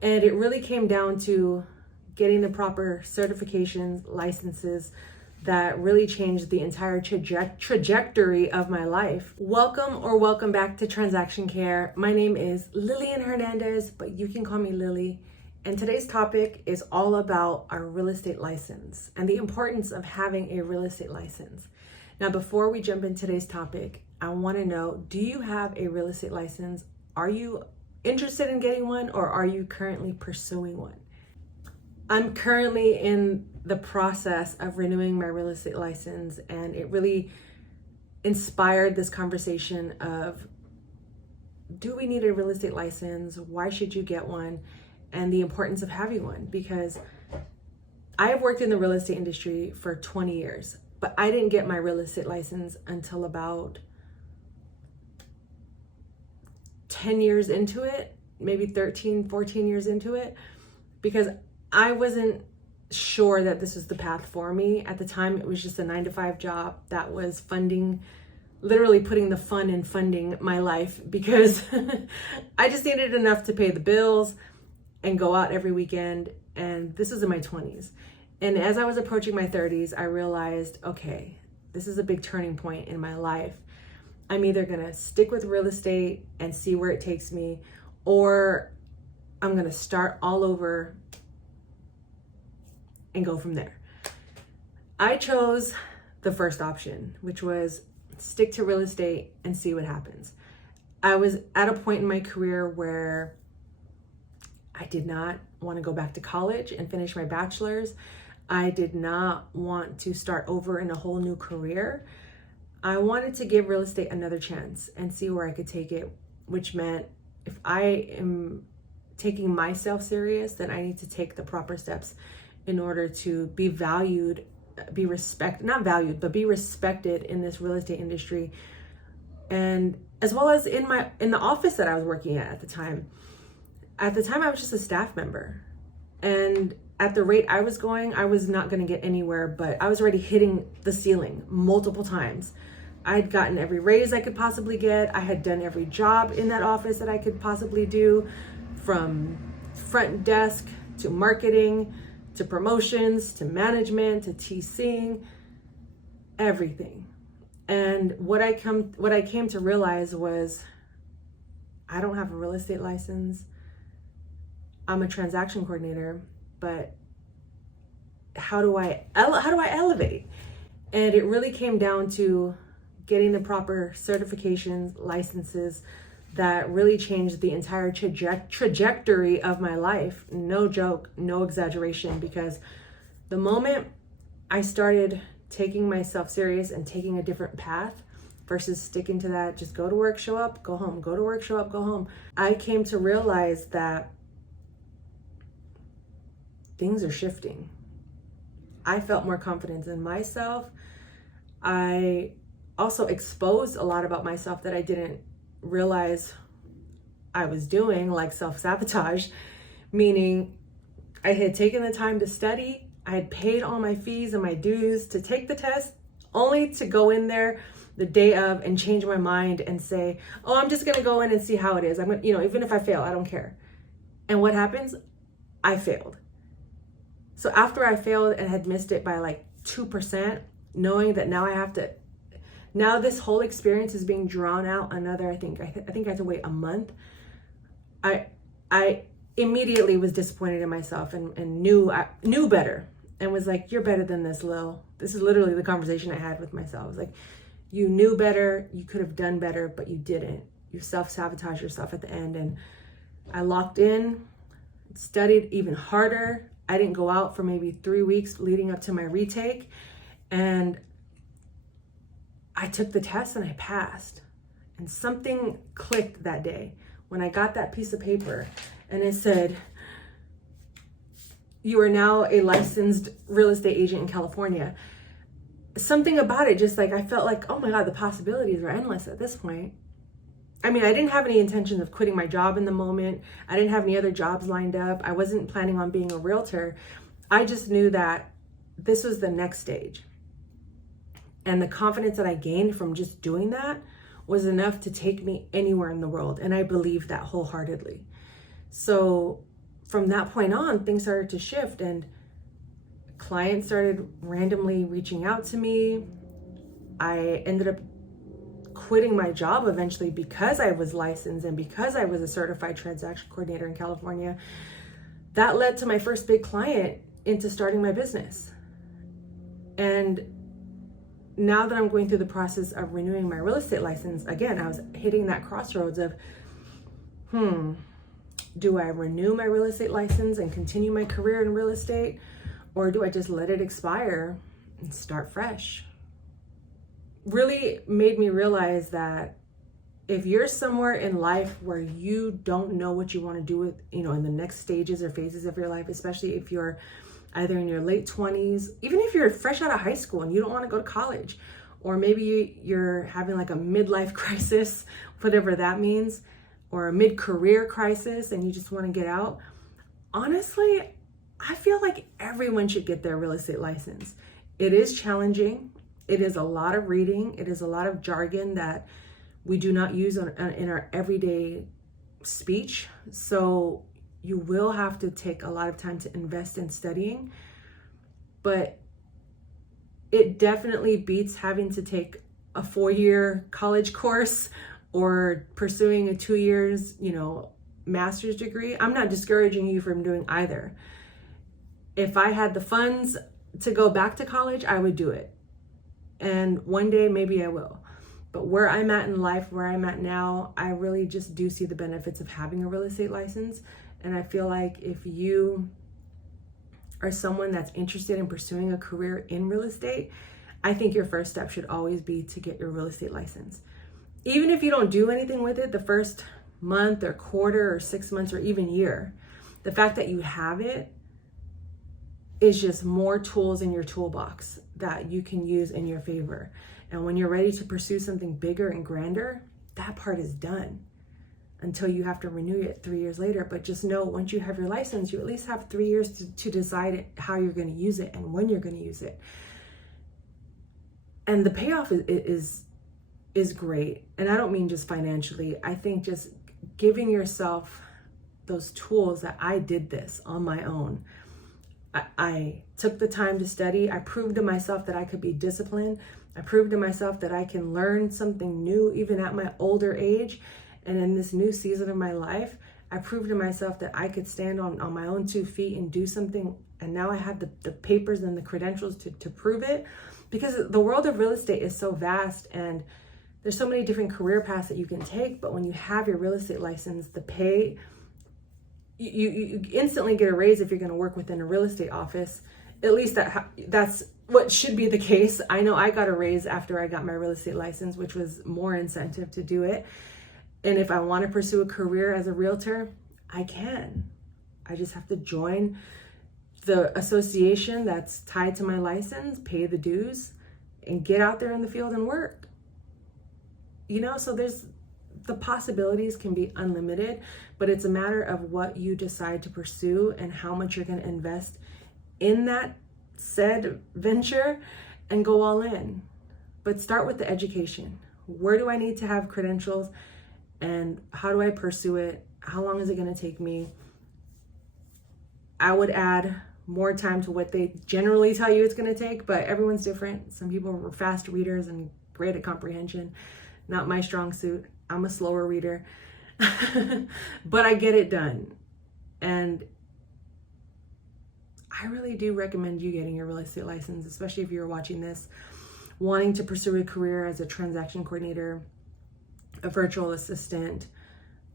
And it really came down to getting the proper certifications, licenses that really changed the entire trajectory of my life. Welcome back to Transaction Care. My name is Lillian Hernandez, but you can call me Lily. And today's topic is all about our real estate license and the importance of having a real estate license. Now, before we jump into today's topic, I want to know, do you have a real estate license? Are you interested in getting one, or are you currently pursuing one? I'm currently in the process of renewing my real estate license, and it really inspired this conversation of, do we need a real estate license? Why should you get one? And the importance of having one, because I have worked in the real estate industry for 20 years, but I didn't get my real estate license until about 10 years into it, maybe 13, 14 years into it, because I wasn't sure that this was the path for me. At the time, it was just a 9-to-5 job that was funding, literally putting the fun in funding my life, because I just needed enough to pay the bills and go out every weekend. And this was in my 20s. And as I was approaching my 30s, I realized, okay, this is a big turning point in my life. I'm either gonna stick with real estate and see where it takes me, or I'm gonna start all over and go from there. I chose the first option, which was stick to real estate and see what happens. I was at a point in my career where I did not want to go back to college and finish my bachelor's. I did not want to start over in a whole new career. I wanted to give real estate another chance and see where I could take it, which meant if I am taking myself serious, then I need to take the proper steps in order to be valued, be not valued, but be respected in this real estate industry. And as well as in the office that I was working at the time. At the time, I was just a staff member. And at the rate I was going, I was not going to get anywhere, but I was already hitting the ceiling multiple times. I'd gotten every raise I could possibly get. I had done every job in that office that I could possibly do, from front desk to marketing, to promotions, to management, to TCing, everything. And what I came to realize was, I don't have a real estate license. I'm a transaction coordinator, but how do I elevate? And it really came down to getting the proper certifications, licenses that really changed the entire trajectory of my life. No joke, no exaggeration, because the moment I started taking myself serious and taking a different path versus sticking to that, just go to work, show up, go home, go to work, show up, go home, I came to realize that things are shifting. I felt more confidence in myself. I also exposed a lot about myself that I didn't realize I was doing, like self-sabotage, meaning I had taken the time to study. I had paid all my fees and my dues to take the test, only to go in there the day of and change my mind and say, oh, I'm just gonna go in and see how it is. I'm gonna, even if I fail, I don't care. And what happens? I failed. So after I failed and had missed it by like 2%, knowing that now this whole experience is being drawn out another, I think I had to wait a month. I immediately was disappointed in myself and knew better, and was like, you're better than this, Lil. This is literally the conversation I had with myself. I was like, you knew better, you could have done better, but you didn't. You self-sabotaged yourself at the end. And I locked in, studied even harder. I didn't go out for maybe 3 weeks leading up to my retake. And I took the test and I passed. And something clicked that day when I got that piece of paper and it said, you are now a licensed real estate agent in California. Something about it, just like, I felt like, oh my God, the possibilities are endless at this point. I mean, I didn't have any intention of quitting my job in the moment. I didn't have any other jobs lined up. I wasn't planning on being a realtor. I just knew that this was the next stage. And the confidence that I gained from just doing that was enough to take me anywhere in the world. And I believe that wholeheartedly. So from that point on, things started to shift, and clients started randomly reaching out to me. I ended up quitting my job eventually because I was licensed and because I was a certified transaction coordinator in California. That led to my first big client into starting my business. And now that I'm going through the process of renewing my real estate license, again, I was hitting that crossroads of, do I renew my real estate license and continue my career in real estate? Or do I just let it expire and start fresh? Really made me realize that if you're somewhere in life where you don't know what you want to do with, in the next stages or phases of your life, especially if you're either in your late 20s, even if you're fresh out of high school and you don't want to go to college, or maybe you're having like a midlife crisis, whatever that means, or a mid-career crisis and you just want to get out. Honestly, I feel like everyone should get their real estate license. It is challenging. It is a lot of reading. It is a lot of jargon that we do not use in our everyday speech. So you will have to take a lot of time to invest in studying, but it definitely beats having to take a 4-year college course or pursuing a 2 years, master's degree. I'm not discouraging you from doing either. If I had the funds to go back to college, I would do it. And one day maybe I will. But where I'm at in life, where I'm at now, I really just do see the benefits of having a real estate license. And I feel like if you are someone that's interested in pursuing a career in real estate, I think your first step should always be to get your real estate license. Even if you don't do anything with it the first month or quarter or 6 months or even year, the fact that you have it is just more tools in your toolbox that you can use in your favor. And when you're ready to pursue something bigger and grander, that part is done until you have to renew it 3 years later. But just know, once you have your license, you at least have 3 years to decide how you're going to use it and when you're going to use it. And the payoff is great. And I don't mean just financially. I think just giving yourself those tools that I did this on my own. I took the time to study. I proved to myself that I could be disciplined. I proved to myself that I can learn something new even at my older age. And in this new season of my life, I proved to myself that I could stand on my own 2 feet and do something. And now I have the papers and the credentials to prove it, because the world of real estate is so vast and there's so many different career paths that you can take. But when you have your real estate license, the pay, you instantly get a raise if you're going to work within a real estate office. At least that's what should be the case. I know I got a raise after I got my real estate license, which was more incentive to do it. And if I want to pursue a career as a realtor, I can. I just have to join the association that's tied to my license, pay the dues, and get out there in the field and work. So the possibilities can be unlimited, but it's a matter of what you decide to pursue and how much you're going to invest in that said venture and go all in. But start with the education. Where do I need to have credentials and how do I pursue it? How long is it going to take me? I would add more time to what they generally tell you it's going to take, but everyone's different. Some people are fast readers and great at comprehension. Not my strong suit. I'm a slower reader, but I get it done. And I really do recommend you getting your real estate license, especially if you're watching this, wanting to pursue a career as a transaction coordinator, a virtual assistant,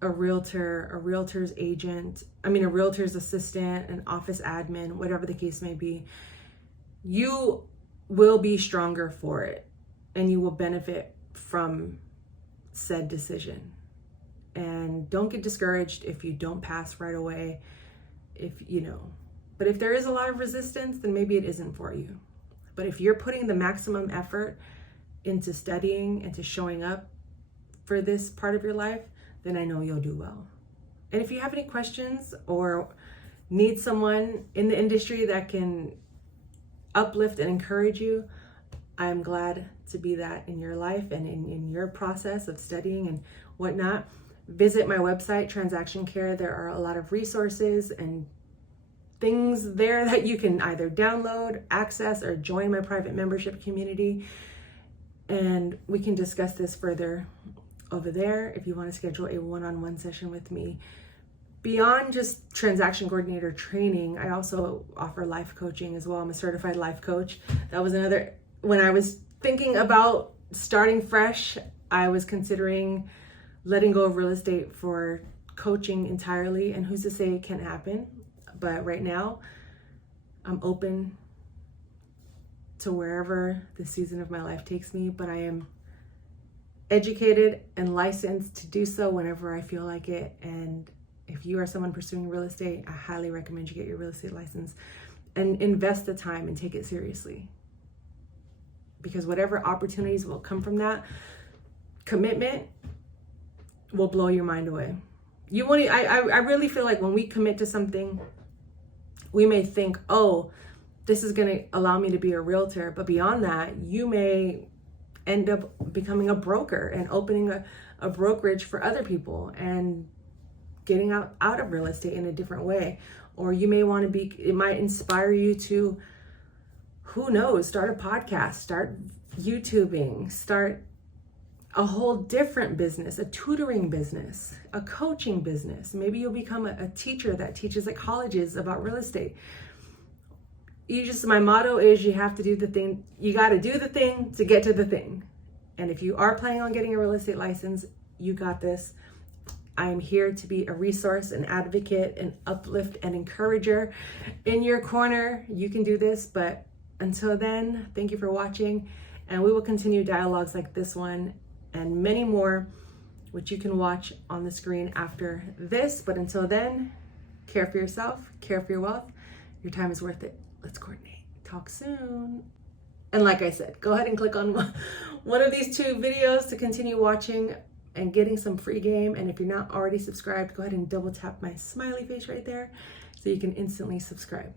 a realtor, a realtor's agent, a realtor's assistant, an office admin, whatever the case may be. You will be stronger for it and you will benefit from said decision. And don't get discouraged if you don't pass right away. But if there is a lot of resistance, then maybe it isn't for you. But if you're putting the maximum effort into studying and to showing up for this part of your life, then I know you'll do well. And if you have any questions or need someone in the industry that can uplift and encourage you, I'm glad to be that in your life and in your process of studying and whatnot. visit my website, Transaction Care. There are a lot of resources and things there that you can either download, access, or join my private membership community. And we can discuss this further over there if you want to schedule a one-on-one session with me. Beyond just transaction coordinator training, I also offer life coaching as well. I'm a certified life coach. That was another, when I was thinking about starting fresh, I was considering letting go of real estate for coaching entirely, and who's to say it can't happen. But right now, I'm open to wherever the season of my life takes me, but I am educated and licensed to do so whenever I feel like it. And if you are someone pursuing real estate, I highly recommend you get your real estate license and invest the time and take it seriously. Because whatever opportunities will come from that, commitment will blow your mind away. I really feel like when we commit to something, we may think, oh, this is going to allow me to be a realtor. But beyond that, you may end up becoming a broker and opening a brokerage for other people and getting out of real estate in a different way. Or you may want to be, it might inspire you to, who knows, start a podcast, start YouTubing, start a whole different business, a tutoring business, a coaching business. Maybe you'll become a teacher that teaches at colleges about real estate. My motto is you have to do the thing, you got to do the thing to get to the thing. And if you are planning on getting a real estate license, you got this. I'm here to be a resource, an advocate, an uplift, and encourager in your corner. You can do this, but until then, thank you for watching, and we will continue dialogues like this one and many more, which you can watch on the screen after this. But until then, care for yourself, care for your wealth. Your time is worth it. Let's coordinate. Talk soon. And like I said, go ahead and click on one of these two videos to continue watching and getting some free game. And if you're not already subscribed, go ahead and double tap my smiley face right there so you can instantly subscribe.